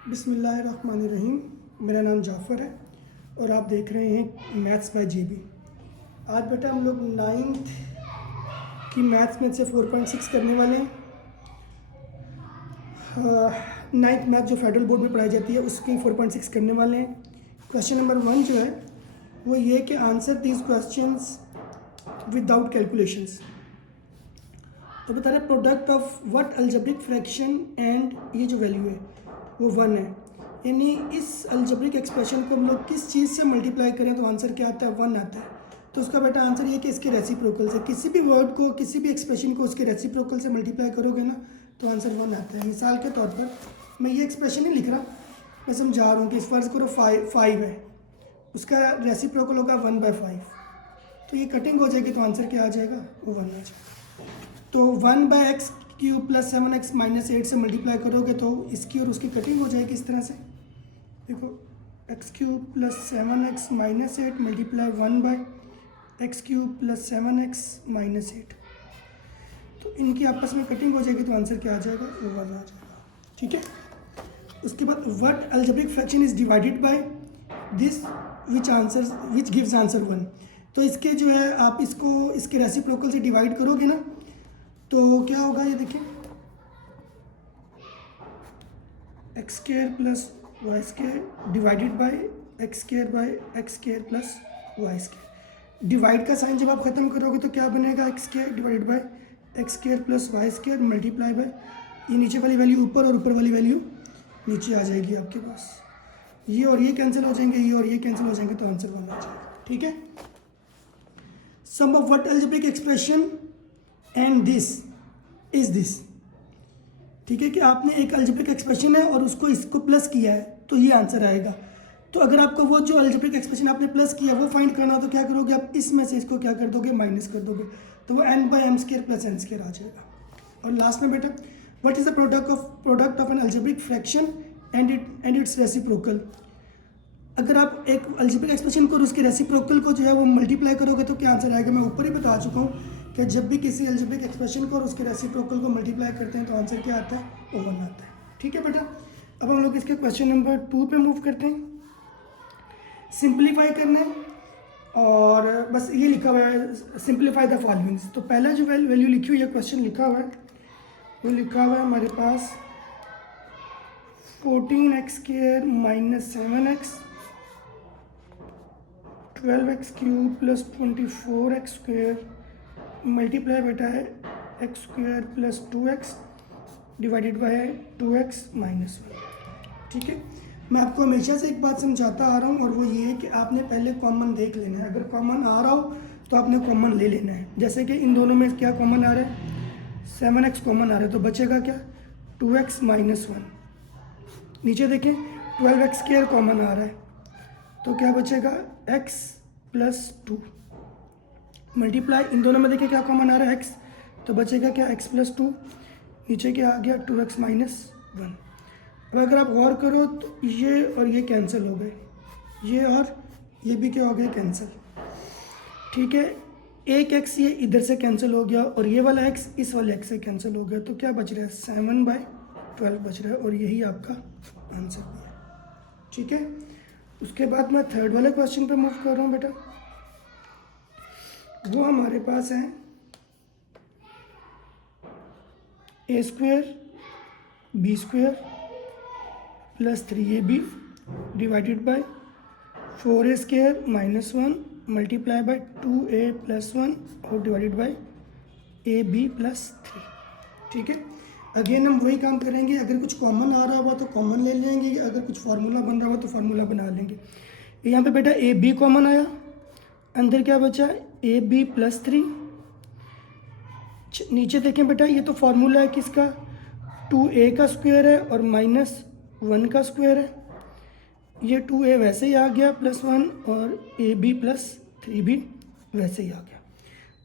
बिस्मिल्लाहिर्रहमानिर्रहीम। मेरा नाम जाफ़र है और आप देख रहे हैं मैथ्स बाय जीबी। आज बेटा हम लोग नाइन्थ की मैथ्स में से 4.6 करने वाले हैं। नाइन्थ मैथ जो फेडरल बोर्ड में पढ़ाई जाती है उसकी 4.6 करने वाले हैं। क्वेश्चन नंबर 1 जो है वो ये कि answer these questions without calculations. तो बता रहे product of what algebraic fraction and ये जो वैल्यू है वो 1 है, यानी इस अलजेब्रिक एक्सप्रेशन को हम लोग किस चीज़ से मल्टीप्लाई करें तो आंसर क्या आता है, 1 आता है। तो उसका बेटा आंसर ये कि इसके रेसिप्रोकल से, किसी भी वर्ड को किसी भी एक्सप्रेशन को उसके रेसिप्रोकल से मल्टीप्लाई करोगे ना तो आंसर 1 आता है। मिसाल के तौर पर मैं ये एक्सप्रेशन नहीं लिख रहा, मैं समझा रहा हूँ कि इस फर्ज करो 5 है, उसका रेसिप्रोकल होगा 1/5, तो ये कटिंग हो जाएगी तो आंसर क्या आ जाएगा, वो 1 आ जाएगा। तो 1/x³ + 7x - 8 से मल्टीप्लाई करोगे तो इसकी और उसकी कटिंग हो जाएगी इस तरह से। देखो x³ + 7x - 8 multiply 1/x³ + 7x - 8, तो इनकी आपस में कटिंग हो जाएगी तो आंसर क्या आ जाएगा, वो 1 आ जाएगा। ठीक है। उसके बाद what algebraic fraction is divided by this which gives answer 1। तो इसके जो है आप इसको इसके रेसिप्रोकल से डिवाइड करोगे ना तो क्या होगा, ये देखिए x² + y² divided by x² / x² + y²। Divide का साइन जब आप ख़त्म करोगे तो क्या बनेगा, x² divided by x² + y² multiply by ये नीचे वाली वैल्यू ऊपर और ऊपर वाली वैल्यू नीचे आ जाएगी आपके पास। ये और ये कैंसिल हो जाएंगे, ये और ये कैंसिल हो जाएंगे तो आंसर 1 आ जाएगा। ठीक है। Sum of what algebraic expression and this is this. ठीक है कि आपने एक अलजेब्रिक एक्सप्रेशन है और उसको इसको प्लस किया है तो ये आंसर आएगा। तो अगर आपको वो जो अलजेब्रिक एक्सप्रेशन आपने प्लस किया वो फाइंड करना हो तो क्या करोगे, आप इसमें से इसको क्या कर दोगे, माइनस कर दोगे, तो वो n/m² + n² आ जाएगा। और लास्ट में बेटा what is the product of N algebraic fraction and it's reciprocal. अगर आप एक अलजेब्रिक एक्सप्रेशन को और उसके रेसिप्रोकल को जो है वो मल्टीप्लाई करोगे तो क्या आंसर आएगा। मैं ऊपर ही बता चुका हूँ कि जब भी किसी अलजेब्रिक एक्सप्रेशन को और उसके रेसिप्रोकल को मल्टीप्लाई करते हैं तो आंसर क्या आता है, वो 1 आता है। ठीक है बेटा। अब हम लोग इसके क्वेश्चन नंबर 2 पे मूव करते हैं। सिंप्लीफाई करना है और बस ये लिखा हुआ है सिंप्लीफाई द फॉलोइंग्स। तो पहला जो वैल्यू लिखी हुई है, क्वेश्चन लिखा हुआ है वो लिखा हुआ है हमारे पास 14x² - 7x 12x³ + 24x² multiply बेटा है x² + 2x divided by 2x - 1। ठीक है। मैं आपको हमेशा से एक बात समझाता आ रहा हूँ और वो ये है कि आपने पहले कॉमन देख लेना है। अगर कॉमन आ रहा हो तो आपने कॉमन ले लेना है। जैसे कि इन दोनों में क्या कॉमन आ रहा है, 7x कॉमन आ रहा है, तो बचेगा क्या, 2x - 1। नीचे देखें 12x² कॉमन आ रहा है तो क्या बचेगा, x + 2 मल्टीप्लाई इन दोनों में देखिए क्या कॉमन आ रहा है, x, तो बचेगा क्या, x + 2, नीचे क्या आ गया, 2x - 1। अब अगर आप गौर करो तो ये और ये कैंसिल हो गए, ये और ये भी क्या हो गया, कैंसिल। ठीक है। एक x ये इधर से कैंसिल हो गया और ये वाला x इस वाले x से कैंसिल हो गया, तो क्या बच रहा है, 7/12 बच रहा है और यही आपका आंसर भी है। ठीक है। उसके बाद मैं थर्ड वाले क्वेश्चन पे मूव कर रहा हूँ बेटा। वो हमारे पास है a² b² + 3ab divided by 4a² - 1 multiply by 2a + 1 और डिवाइडेड बाय ab + 3। ठीक है। अगेन हम वही काम करेंगे, अगर कुछ कॉमन आ रहा हुआ तो कॉमन ले लेंगे, अगर कुछ फार्मूला बन रहा हुआ तो फार्मूला बना लेंगे। यहाँ पे बेटा ab कॉमन आया, अंदर क्या बचा, ab + 3। नीचे देखें बेटा ये तो फार्मूला है किसका, 2a का स्क्वायर है और -1 का स्क्वायर है, ये 2a वैसे ही आ गया +1 और ab + 3 भी वैसे ही आ गया।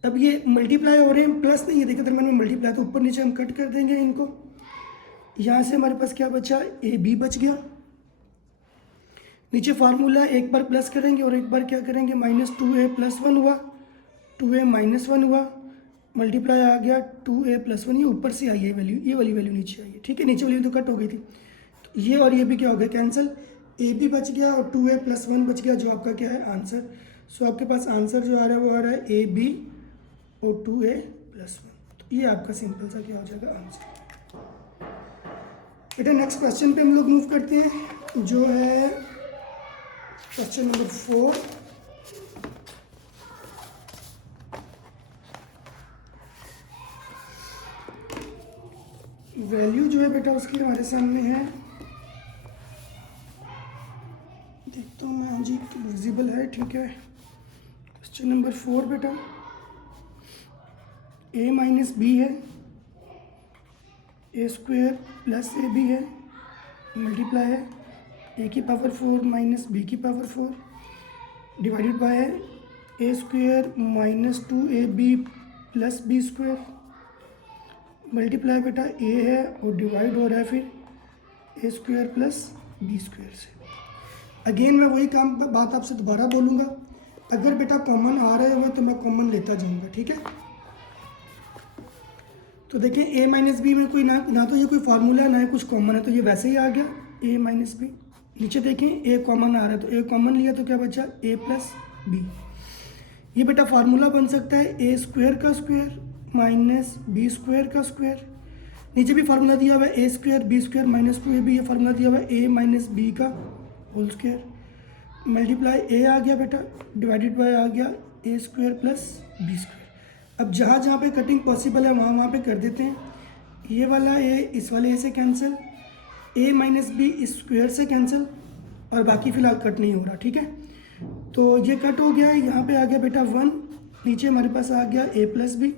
अब ये मल्टीप्लाई हो रहे हैं, प्लस नहीं, ये देखिए दरम्यान में मल्टीप्लाई, तो ऊपर नीचे हम कट कर देंगे इनको। यहाँ से हमारे पास क्या बचा, ab बच गया। नीचे फार्मूला एक बार प्लस करेंगे और एक बार क्या करेंगे, -2a + 1 हुआ, 2a - 1 हुआ, मल्टीप्लाई आ गया 2a + 1, ये ऊपर से आई है वैल्यू, ये वाली वैल्यू नीचे आई है। ठीक है, नीचे वाली तो कट हो गई थी, तो ये और ये भी क्या हो गया कैंसिल, ए भी बच गया और 2a + 1 बच गया, जो आपका क्या है आंसर। सो आपके पास आंसर जो आ रहा है वो आ रहा है ए बी और 2a + 1। तो ये आपका सिंपल सा क्या हो जाएगा आंसर। बेटा नेक्स्ट क्वेश्चन पे हम लोग मूव करते हैं, जो है क्वेश्चन नंबर 4। वैल्यू जो है बेटा उसकी हमारे सामने है, देखता हूँ मैं, हाँ जी विजिबल है, ठीक है। क्वेश्चन नंबर 4 बेटा a - b है, a² + ab है, मल्टीप्लाई है a की पावर 4 - b की पावर 4 डिवाइडेड बाय है a² - 2ab + b², मल्टीप्लाई बेटा a है और डिवाइड हो रहा है फिर a² + b² से। अगेन मैं वही बात आपसे दोबारा बोलूँगा, अगर बेटा कॉमन आ रहे हुए तो मैं कॉमन लेता जाऊँगा, ठीक है। तो देखिए a - b में कोई ना तो ये कोई फार्मूला है ना ही कुछ कॉमन है, तो ये वैसे ही आ गया a - b। नीचे देखें a कॉमन आ रहा है तो a कॉमन लिया तो क्या बचा a + b। ये बेटा फार्मूला बन सकता है a² का स्क्वायर - b² का स्क्वायर। नीचे भी फार्मूला दिया हुआ है a² b² - 2ab, ये फार्मूला दिया हुआ है a - b का होल स्क्वायर, मल्टीप्लाई a आ गया बेटा, डिवाइडेड बाय आ गया a² + b²। अब जहाँ जहाँ पे कटिंग पॉसिबल है वहाँ पे कर देते हैं। ये वाला a इस वाले a से कैंसिल, a - b इस स्क्वायर से कैंसिल, और बाकी फ़िलहाल कट नहीं हो रहा, ठीक है। तो ये कट हो गया है, यहाँ पे आ गया बेटा 1, नीचे हमारे पास आ गया a + b।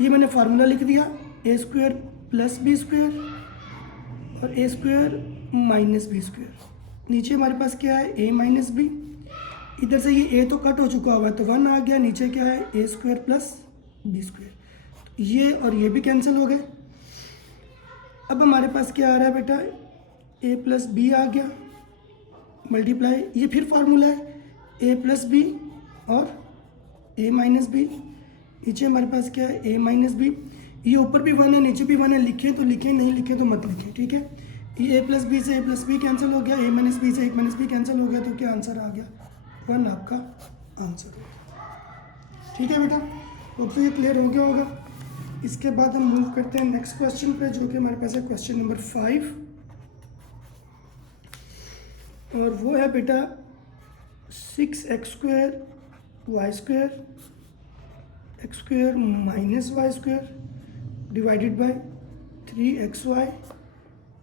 ये मैंने फार्मूला लिख दिया a² + b² और a² - b²। नीचे हमारे पास क्या है a - b, इधर से ये a तो कट हो चुका हुआ है तो 1 आ गया, नीचे क्या है a² + b²। ये और ये भी कैंसिल हो गए। अब हमारे पास क्या आ रहा है बेटा a + b आ गया, मल्टीप्लाई ये फिर फार्मूला है a + b और a - b। नीचे हमारे पास क्या है a - b, ये ऊपर भी 1 है नीचे भी 1 है, लिखे तो लिखें नहीं लिखे तो मत लिखें, ठीक है। ये a + b से a + b कैंसिल हो गया, a - b से a - b कैंसिल हो गया, तो क्या आंसर आ गया 1 आपका आंसर हो गया, ठीक है बेटा। तो ये क्लियर हो गया होगा। इसके बाद हम मूव करते हैं नेक्स्ट क्वेश्चन पे, जो कि हमारे पास है क्वेश्चन नंबर 5, और वो है बेटा 6x² y² x² - y² divided by 3xy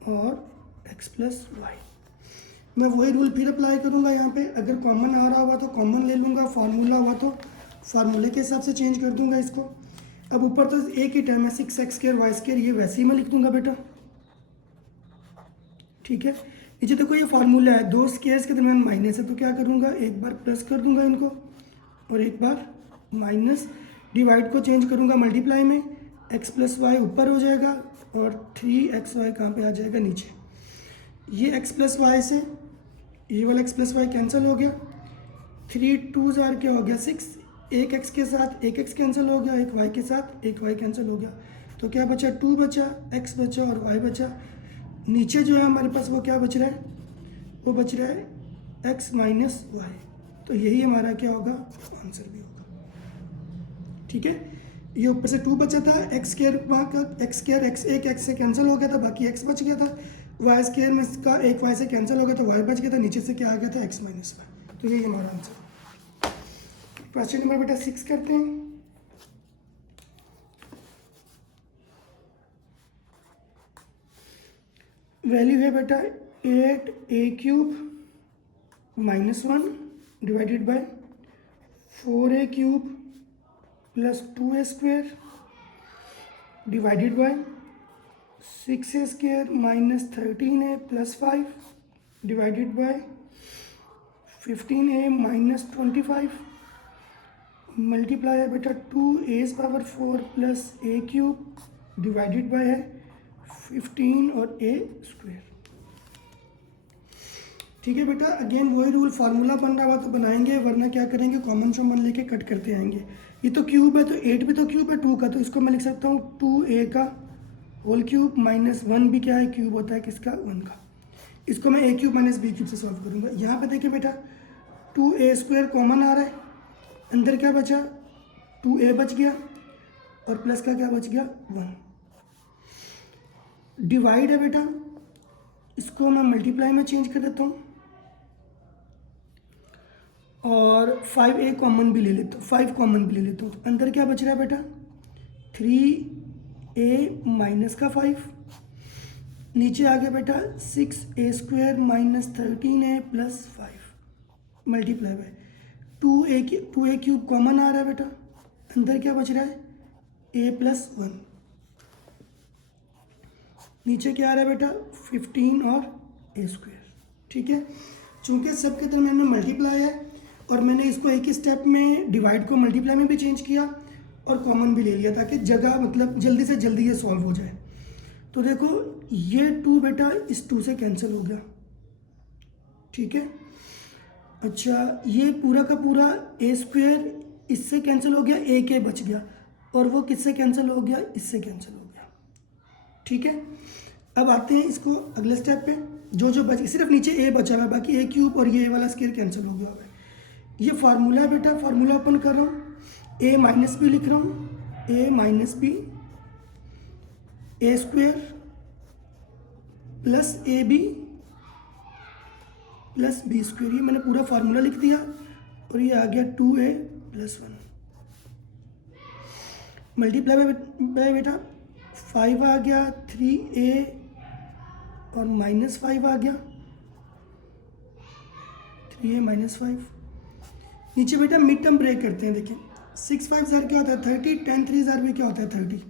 और x + y। मैं वही रूल फिर अप्लाई करूँगा यहाँ पे, अगर कॉमन आ रहा हुआ तो कॉमन ले लूँगा, फार्मूला हुआ तो फार्मूले के हिसाब से चेंज कर दूँगा इसको। अब ऊपर तो एक ही टर्म है 6x² y², ये वैसे ही मैं लिख दूँगा बेटा, ठीक है। नीचे देखो ये फार्मूला है, दो स्क्वायर्स के दरमियान माइनस है, तो क्या करूँगा एक बार प्लस कर दूँगा इनको और एक बार माइनस, डिवाइड को चेंज करूँगा मल्टीप्लाई में, x + y ऊपर हो जाएगा और 3xy कहाँ पे आ जाएगा नीचे। ये x + y से ये वाला x + y कैंसिल हो गया, 3 2 क्या हो गया 6, एक x के साथ एक x कैंसिल हो गया, एक y के साथ एक y कैंसिल हो गया, तो क्या बचा 2 बचा, x बचा और y बचा। नीचे जो है हमारे पास वो क्या बच रहा है, वो बच रहा है x - y, तो यही हमारा क्या होगा आंसर भी होगा, ठीक है। ये ऊपर से 2 बचा था, x² वहाँ का x² एक x से कैंसिल हो गया था, बाकी x बच गया था, y² में इसका एक y से कैंसिल हो गया तो y बच गया था, नीचे से क्या आ गया था x - y, तो यही हमारा आंसर। क्वेश्चन नंबर बेटा 6 करते हैं। वैल्यू है बेटा 8a³ - 1 divided by 4a³ + 2a² divided by 6a² - 13a + 5 divided by 15a - 25 multiply है बेटा 2a⁴ + a³ डिवाइडेड बाय है 15 और a², ठीक है बेटा। अगेन वही रूल, फार्मूला बन रहा हुआ तो बनाएंगे, वरना क्या करेंगे कॉमन शॉमन लेके कट करते आएंगे। ये तो क्यूब है तो 8 भी तो क्यूब है 2 का, तो इसको मैं लिख सकता हूँ 2a का होल क्यूब माइनस वन भी क्या है, क्यूब होता है किसका, वन का। इसको मैं ए क्यूब माइनस बी क्यूब से सॉल्व करूँगा। यहाँ पे देखिए बेटा 2a² कॉमन आ रहा है, अंदर क्या बचा, 2a बच गया और प्लस का क्या बच गया, 1। डिवाइड है बेटा, इसको मैं मल्टीप्लाई में चेंज कर देता हूँ और 5a कॉमन भी ले लेता हूँ, 5 कॉमन भी ले लेता हूँ। तो अंदर क्या बच रहा है बेटा, 3a माइनस का 5, नीचे आ गया बेटा 6a² minus 13a plus 5 multiply by 2a cube common आ रहा है बेटा, अंदर क्या बच रहा है, a प्लस 1, नीचे क्या आ रहा है बेटा 15 और a²। ठीक है, चूंकि सबके दरमियान में मल्टीप्लाई है और मैंने इसको एक ही स्टेप में डिवाइड को मल्टीप्लाई में भी चेंज किया और कॉमन भी ले लिया ताकि जगह मतलब जल्दी से जल्दी ये सॉल्व हो जाए। तो देखो ये 2 बेटा इस 2 से कैंसिल हो गया। ठीक है, अच्छा ये पूरा का पूरा a² इससे कैंसिल हो गया, a बच गया और वो किससे कैंसिल हो गया, इससे कैंसिल हो गया। ठीक है, अब आते हैं इसको अगले स्टेप पे। जो बच सिर्फ नीचे a बचा हुआ है, बाकी a क्यूब और ये वाला स्क्वायर कैंसिल हो गया हुआ है। ये फार्मूला है बेटा, फार्मूला ओपन कर रहा हूँ, a माइनस बी लिख रहा हूँ, a minus B a² plus A B plus b², ये मैंने पूरा फार्मूला लिख दिया और ये आ गया 2a प्लस 1 मल्टीप्लाई बाय बेटा 5 आ गया, 3a और माइनस 5 आ गया, 3a माइनस 5। नीचे बेटा मिड टर्म ब्रेक करते हैं, देखिए 6 5 ज़ार क्या होता है 30, 10 3 ज़ार भी क्या होता है 30।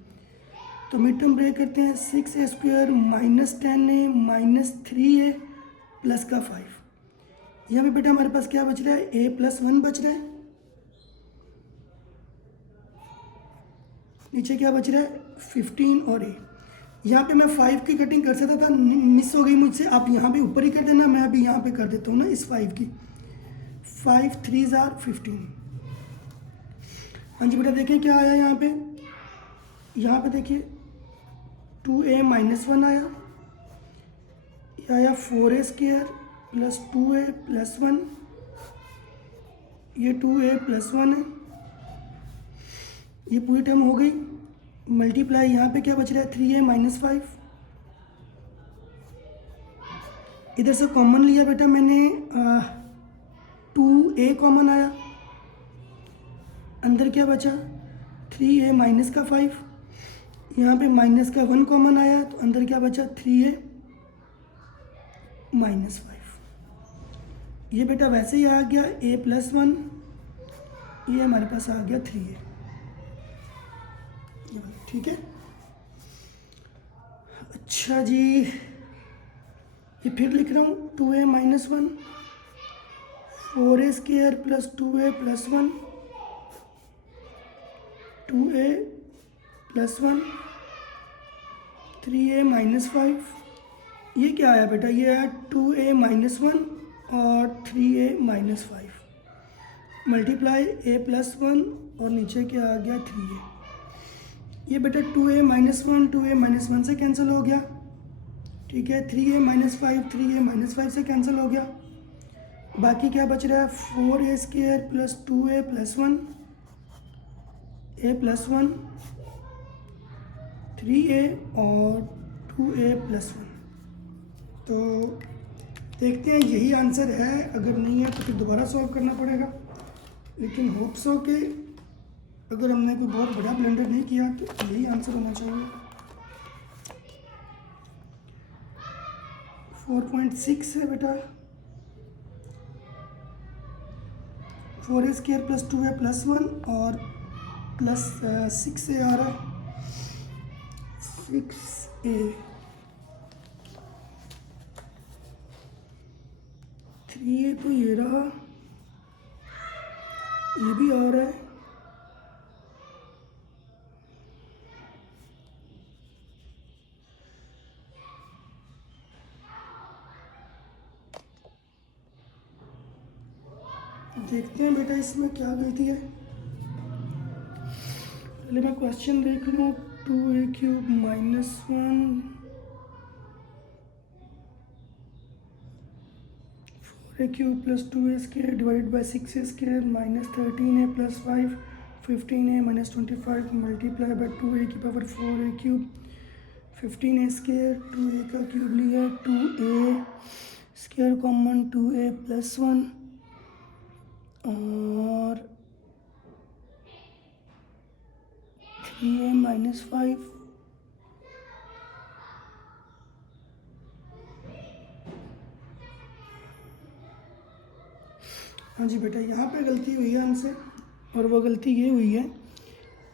तो मिड टर्म ब्रेक करते हैं, 6a² minus 10a minus 3a plus का 5। यहाँ पे बेटा हमारे पास क्या बच रहा है, a प्लस 1 बच रहा है, नीचे क्या बच रहा है 15 और a। यहाँ पे मैं 5 की कटिंग कर सकता था, मिस हो गई मुझसे, आप यहाँ पे ऊपर ही कर देना, मैं अभी यहाँ पे कर देता हूँ ना इस 5 की। 5 3 ज़ार 15। हाँ जी बेटा देखिए क्या आया यहाँ पे देखिए 2a माइनस 1 आया, ये आया 4a² प्लस 2a प्लस 1, ये 2a प्लस 1 है, ये पूरी टर्म हो गई। मल्टीप्लाई यहाँ पे क्या बच रहा है 3a माइनस 5, इधर से कॉमन लिया बेटा मैंने, 2a कॉमन आया, अंदर क्या बचा 3a माइनस का 5, यहाँ पे माइनस का 1 कॉमन आया तो अंदर क्या बचा 3a माइनस 5। ये बेटा वैसे ही आ गया a प्लस 1, ये हमारे पास आ गया 3a। ठीक है, अच्छा जी ये फिर लिख रहा हूँ 2a minus 1, 4a² plus 2a plus 1, 2a plus 1, 3a minus 5। ये क्या आया बेटा, ये आया 2a माइनस 1 और 3a minus 5 multiply a plus 1 और नीचे क्या आ गया 3a। ये बेटा 2a माइनस 1 2a माइनस 1 से कैंसिल हो गया। ठीक है, 3a माइनस 5 3a माइनस 5 से कैंसिल हो गया। बाकी क्या बच रहा है 4a² plus 2a plus 1, a plus 1, 3a और 2a प्लस 1। तो देखते हैं यही आंसर है, अगर नहीं है तो फिर दोबारा सॉल्व करना पड़ेगा, लेकिन होप सो कि अगर हमने कोई बहुत बड़ा ब्लेंडर नहीं किया तो यही आंसर होना चाहिए। 4.6 है बेटा, 4a² प्लस 2a प्लस 1 और प्लस 6a आ रहा है, 6a, 3a तो ये रहा, ये भी आ रहा है, देखते हैं बेटा इसमें क्या गलती है। पहले मैं क्वेश्चन देख लूँ 2a³ minus 1 4a³ plus 2a² divided by 6a² minus 13a plus 5 15a minus 25 multiply by 2a की पावर 4a³ 15a² 2a का क्यूब लिया 2a² कॉमन 2a प्लस 1 और 3a माइनस 5 हाँ जी बेटा, यहाँ पे गलती हुई है हमसे, और वो गलती ये हुई है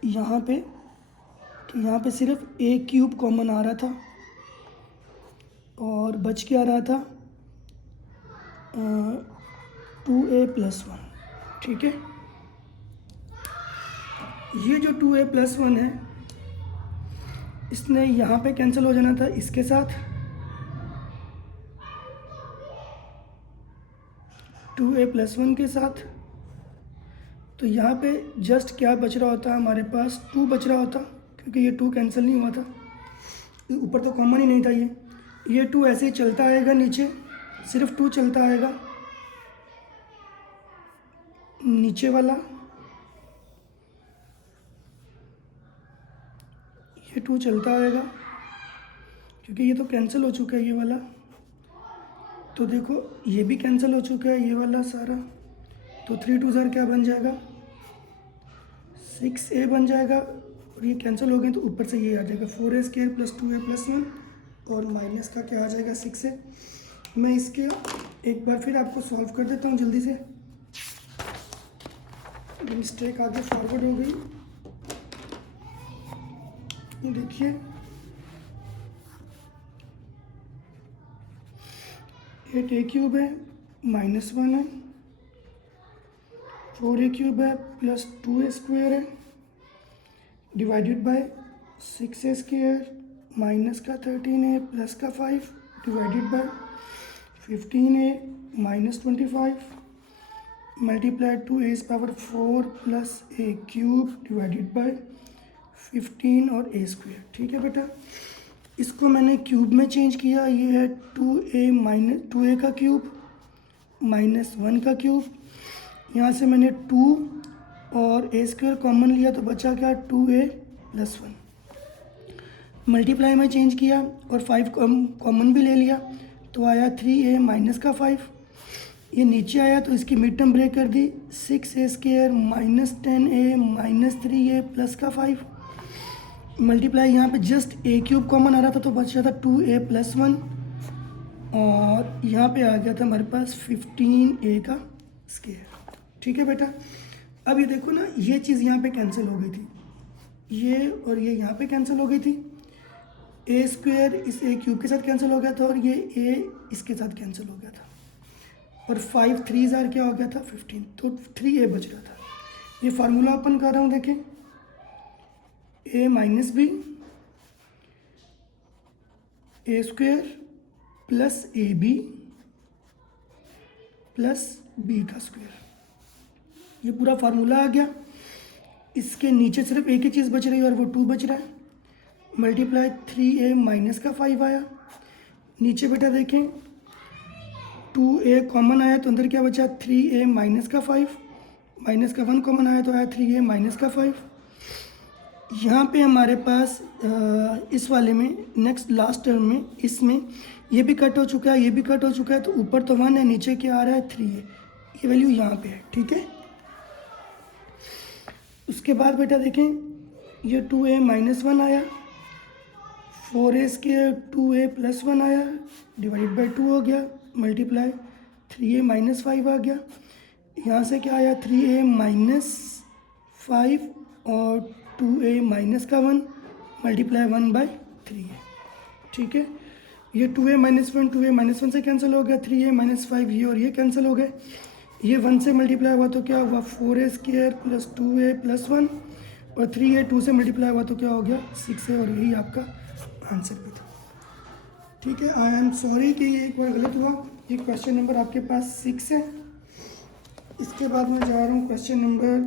यहाँ पे कि यहाँ पे सिर्फ a³ कॉमन आ रहा था और बच के आ रहा था 2a प्लस 1। ठीक है, ये जो 2a प्लस 1 है इसने यहाँ पे कैंसिल हो जाना था इसके साथ, 2a प्लस 1 के साथ। तो यहाँ पे जस्ट क्या बच रहा होता हमारे पास 2 बच रहा होता, क्योंकि ये 2 कैंसिल नहीं हुआ था, ऊपर तो कॉमन ही नहीं था। ये 2 ऐसे ही चलता आएगा, नीचे सिर्फ 2 चलता आएगा, नीचे वाला ये 2 चलता आएगा, क्योंकि ये तो कैंसिल हो चुका है ये वाला। तो देखो ये भी कैंसिल हो चुका है ये वाला सारा, तो 3 2 क्या बन जाएगा 6a बन जाएगा, और ये कैंसिल हो गए तो ऊपर से ये आ जाएगा 4a² प्लस 2a प्लस 1 और माइनस का क्या आ जाएगा 6a। मैं इसके एक बार फिर आपको सॉल्व कर देता हूँ जल्दी से, मिस्टेक आगे फॉरवर्ड हो गई। देखिए 8a³ है माइनस 1 है, 4a³ है प्लस 2a² है डिवाइडेड बाय 6a² माइनस का 13a प्लस का 5 divided by 15a minus 25 multiply 2a power 4 plus a³ divided by 15 और a²। ठीक है बेटा, इसको मैंने क्यूब में चेंज किया, ये है 2a का क्यूब माइनस 1 का क्यूब। यहाँ से मैंने 2 और a² कॉमन लिया तो बचा क्या 2a प्लस 1। मल्टीप्लाई में चेंज किया और 5 कॉमन भी ले लिया तो आया 3a माइनस का 5। ये नीचे आया तो इसकी मिड टर्म ब्रेक कर दी 6a² minus 10a minus 3a plus का 5। मल्टीप्लाई यहाँ पे जस्ट a³ कॉमन आ रहा था तो बच रहा था 2a प्लस 1 और यहाँ पे आ गया था हमारे पास 15a का स्क्वायर। ठीक है बेटा, अब ये देखो ना, ये चीज़ यहाँ पे कैंसिल हो गई थी, ये और ये यहाँ पे कैंसिल हो गई थी, a² इस a³ के साथ कैंसिल हो गया था और ये a इसके साथ कैंसिल हो गया था, और 5 3 क्या हो गया था 15, तो 3a बच रहा था। ये फार्मूला ओपन कर रहा हूँ, देखें a minus B a² plus ab plus b का स्क्वायर, ये पूरा फार्मूला आ गया। इसके नीचे सिर्फ एक ही चीज़ बच रही है और वो 2 बच रहा है, मल्टीप्लाई 3a माइनस का 5 आया। नीचे बेटा देखें 2a कॉमन आया तो अंदर क्या बचा 3a माइनस का 5, माइनस का 1 कॉमन आया तो आया 3a माइनस का 5। यहाँ पे हमारे पास इस वाले में नेक्स्ट लास्ट टर्म में इसमें ये भी कट हो चुका है, ये भी कट हो चुका है, तो ऊपर तो 1 है, नीचे क्या आ रहा है 3 है, ये वैल्यू यहाँ पे है। ठीक है, उसके बाद बेटा देखें ये 2a माइनस 1 आया, 4a² 2a प्लस 1 आया डिवाइडेड बाई 2 हो गया, मल्टीप्लाई 3a माइनस 5 आ गया। यहाँ से क्या आया 3a माइनस 5 और 2a माइनस का 1 मल्टीप्लाई 1 बाई 3 है। ठीक है, ये 2a माइनस 1 2a माइनस 1 से कैंसिल हो गया, 3a माइनस 5 ये और ये कैंसिल हो गए, ये 1 से मल्टीप्लाई हुआ तो क्या हुआ 4a² प्लस 2a प्लस 1 और 3a 2 से मल्टीप्लाई हुआ तो क्या हो गया 6a, और यही आपका आंसर भी था। ठीक है, आई एम सॉरी कि ये एक बार गलत हुआ। ये क्वेश्चन नंबर आपके पास 6 है। इसके बाद मैं जा रहा हूँ क्वेश्चन नंबर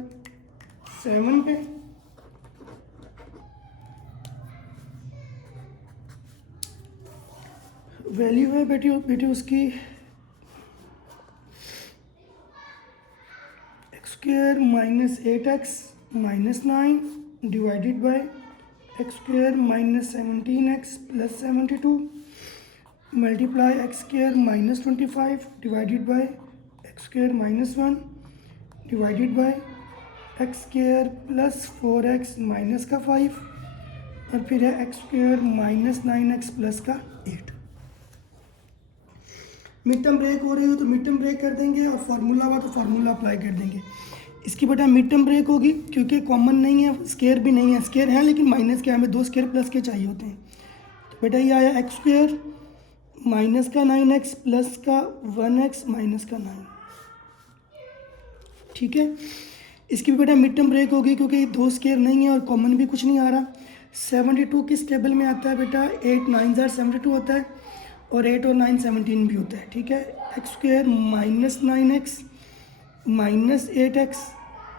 7 पे। वैल्यू है बेटे बेटे उसकी x square minus 8x minus 9 divided by x square minus 17x plus 72 multiply x square minus 25 divided by x square minus 1 divided by x square plus 4x minus का 5 और फिर है x square minus 9x plus का 8। Mid term break हो रही हो तो mid term break कर देंगे और फार्मूला हुआ तो फार्मूला अप्लाई कर देंगे। इसकी बेटा मिड टर्म ब्रेक होगी क्योंकि कॉमन नहीं है, स्केयर भी नहीं है, स्केयर है लेकिन माइनस के, हमें 2 स्केयर प्लस के चाहिए होते हैं। तो बेटा ये आया एक्स स्क्वायर माइनस का 9x प्लस का 1x माइनस का 9। ठीक है, इसकी भी बेटा मिड टर्म ब्रेक होगी क्योंकि 2 स्केयर नहीं है और कॉमन भी कुछ नहीं आ रहा। 72 किस टेबल में आता है बेटा? 8 9 72 होता है और 8 और 9 17 भी होता है। ठीक है, x square minus 9x minus 8x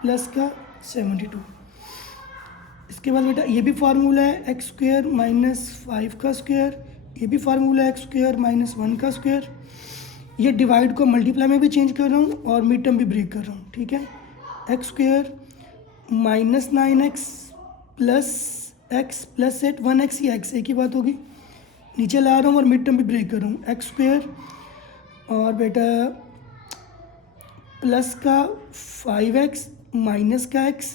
plus का 72। इसके बाद बेटा ये भी फार्मूला है एक्स स्क्वायर माइनस 5 का स्क्वायर, ये भी फार्मूला है एक्स स्क्वायर माइनस 1 का स्क्वायर। ये डिवाइड को मल्टीप्लाई में भी चेंज कर रहा हूँ और मिड टर्म भी ब्रेक कर रहा हूँ। ठीक है, x square minus 9x plus x plus 8 1x, या x एक ही बात होगी, नीचे ला रहा हूँ और मिड टर्म भी ब्रेक कर रहा हूँ। एक्स स्क्वायर और बेटा प्लस का 5x माइनस का x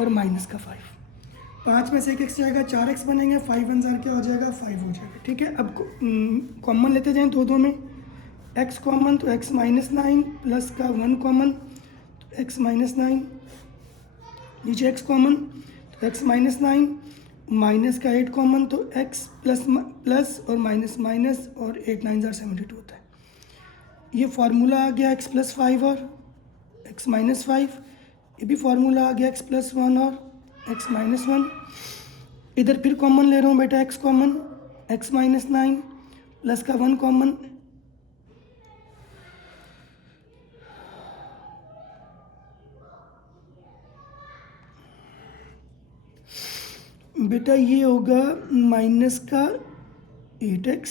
और माइनस का 5। 5 में से एक x जाएगा, 4x बनेंगे, 5 1 क्या हो जाएगा? 5 हो जाएगा। ठीक है, अब कॉमन लेते जाएं दो में, x कॉमन तो x माइनस 9 प्लस का 1 कॉमन तो x माइनस 9, नीचे x कॉमन तो x माइनस 9 माइनस का 8 कॉमन तो x प्लस प्लस और माइनस माइनस और 8 9 72 होता है। ये फार्मूला आ गया x प्लस 5 और x माइनस 5, ये भी फार्मूला आ गया x प्लस 1 और x माइनस 1। इधर फिर कॉमन ले रहा हूँ बेटा, x common x minus 9 plus का 1 कॉमन, बेटा ये होगा माइनस का 8x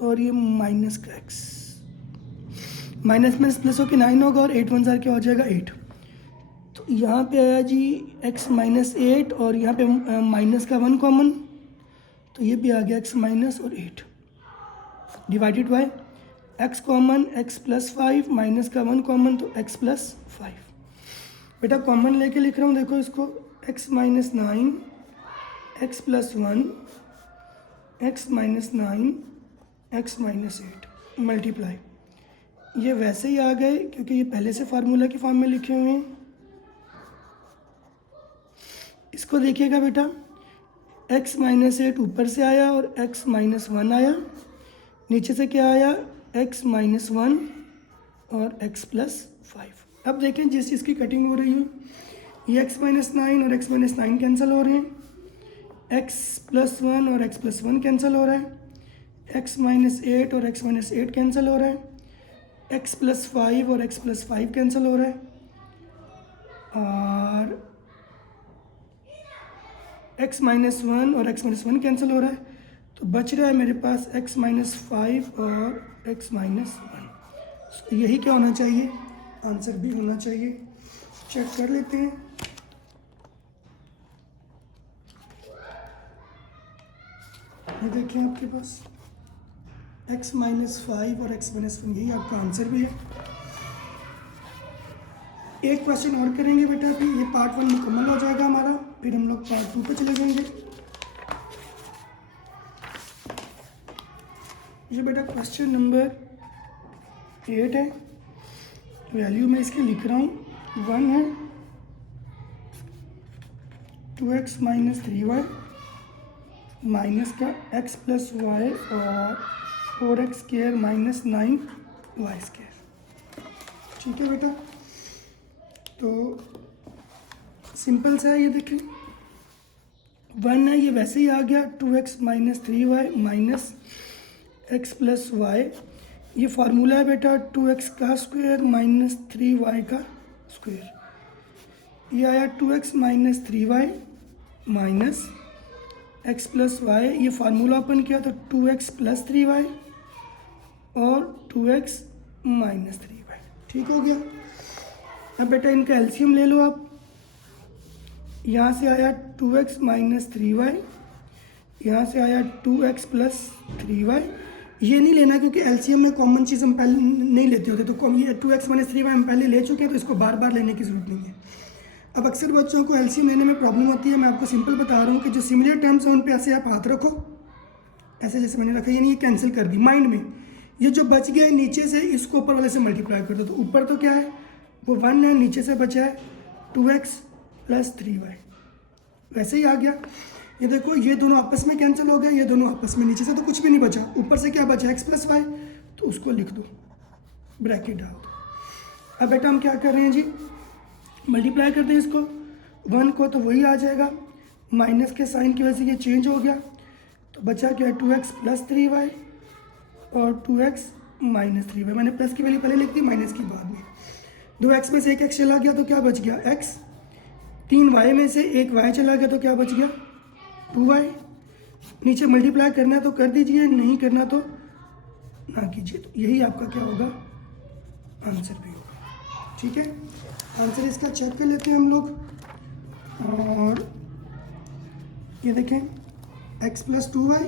और ये माइनस का x, माइनस माइनस प्लस होकर 9 होगा और 8 1 क्या हो जाएगा? 8। तो यहाँ पे आया जी x माइनस 8 और यहाँ पे माइनस का 1 कॉमन तो ये भी आ गया x माइनस और 8 divided by x common x plus 5 minus का 1 कॉमन तो x प्लस 5। बेटा कॉमन लेके लिख रहा हूँ, देखो इसको, x minus 9 x plus 1 x minus 9 x minus 8 multiply, ये वैसे ही आ गए क्योंकि ये पहले से फार्मूला की फॉर्म में लिखे हुए हैं। इसको देखिएगा बेटा, x माइनस 8 ऊपर से आया और x माइनस 1 आया, नीचे से क्या आया? x माइनस 1 और x प्लस 5। अब देखें जिस चीज़ की कटिंग हो रही है, ये x माइनस 9 और x माइनस 9 कैंसिल हो रहे हैं, x प्लस 1 और x प्लस 1 कैंसिल हो रहा है, x माइनस 8 और x माइनस 8 कैंसिल हो रहा है, x प्लस 5 और x प्लस 5 कैंसिल हो रहा है और x माइनस 1 और x माइनस 1 कैंसिल हो रहा है। तो बच रहा है मेरे पास x माइनस 5 और x माइनस 1। यही क्या होना चाहिए? आंसर भी होना चाहिए। चेक कर लेते हैं। ये देखिए आपके पास x माइनस 5 और x माइनस 1, यही आपका आंसर भी है। एक क्वेश्चन और करेंगे बेटा, अभी ये पार्ट 1 मुकम्मल हो जाएगा हमारा, फिर हम लोग पार्ट 2 पे चले जाएंगे। ये बेटा क्वेश्चन नंबर 8 है, वैल्यू मैं इसके लिख रहा हूँ, 1 है, 2x माइनस 3y माइनस का x प्लस वाई और 4x square minus 9y square. ठीक है बेटा, तो सिंपल सा है, ये देखिए 1 है, ये वैसे ही आ गया, 2x minus 3y minus x plus Y, ये फार्मूला है बेटा 2x का स्क्वायर माइनस 3y का स्क्वायर। ये आया 2x minus 3y minus X plus Y, ये फार्मूला ओपन किया तो 2x प्लस 3y और 2x माइनस 3y, ठीक हो गया। अब बेटा इनका एलसीएम ले लो आप, यहाँ से आया 2x माइनस 3y, यहाँ से आया 2x प्लस 3y। ये नहीं लेना क्योंकि एलसीएम में कॉमन चीज़ हम पहले नहीं लेते होते, तो ये 2x माइनस 3y हम पहले ले चुके हैं, तो इसको बार बार लेने की ज़रूरत नहीं है। अब अक्सर बच्चों को एलसीएम लेने में प्रॉब्लम होती है, मैं आपको सिंपल बता रहा हूँ कि जो सिमिलर टर्म्स हैं उन पे ऐसे आप हाथ रखो, ऐसे जैसे मैंने रखा, यानी ये कैंसिल कर दी माइंड में। ये जो बच गया है नीचे से, इसको ऊपर वाले से मल्टीप्लाई कर दो, तो ऊपर तो क्या है वो 1 है, नीचे से बचा है 2x प्लस 3y, वैसे ही आ गया। ये देखो ये दोनों आपस में कैंसिल हो गए, ये दोनों आपस में, नीचे से तो कुछ भी नहीं बचा, ऊपर से क्या बचा x प्लस वाई, तो उसको लिख दो, ब्रैकेट डाल दो। अब बेटा हम क्या कर रहे हैं जी, मल्टीप्लाई कर दें इसको, 1 को तो वही आ जाएगा, माइनस के साइन की वजह से ये चेंज हो गया, तो बचा क्या 2x प्लस 3y और 2x माइनस 3y। मैंने प्लस की वैल्यू पहले लिख दी, माइनस की बाद में। 2x में से एक x चला गया तो क्या बच गया x, 3y में से एक y चला गया तो क्या बच गया 2y। नीचे मल्टीप्लाई करना है तो कर दीजिए, नहीं करना तो ना कीजिए। तो यही आपका क्या होगा, आंसर भी होगा, ठीक है। आंसर इसका चेक कर लेते हैं हम लोग, और ये देखें x plus 2y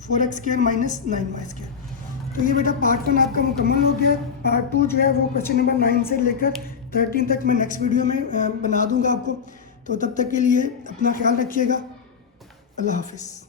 4x square minus 9y square. तो ये बेटा पार्ट 1 आपका मुकम्मल हो गया। पार्ट 2 जो है वो क्वेश्चन नंबर 9 से लेकर 13 तक मैं नेक्स्ट वीडियो में बना दूंगा आपको। तो तब तक के लिए अपना ख्याल रखिएगा, अल्लाह हाफिज़।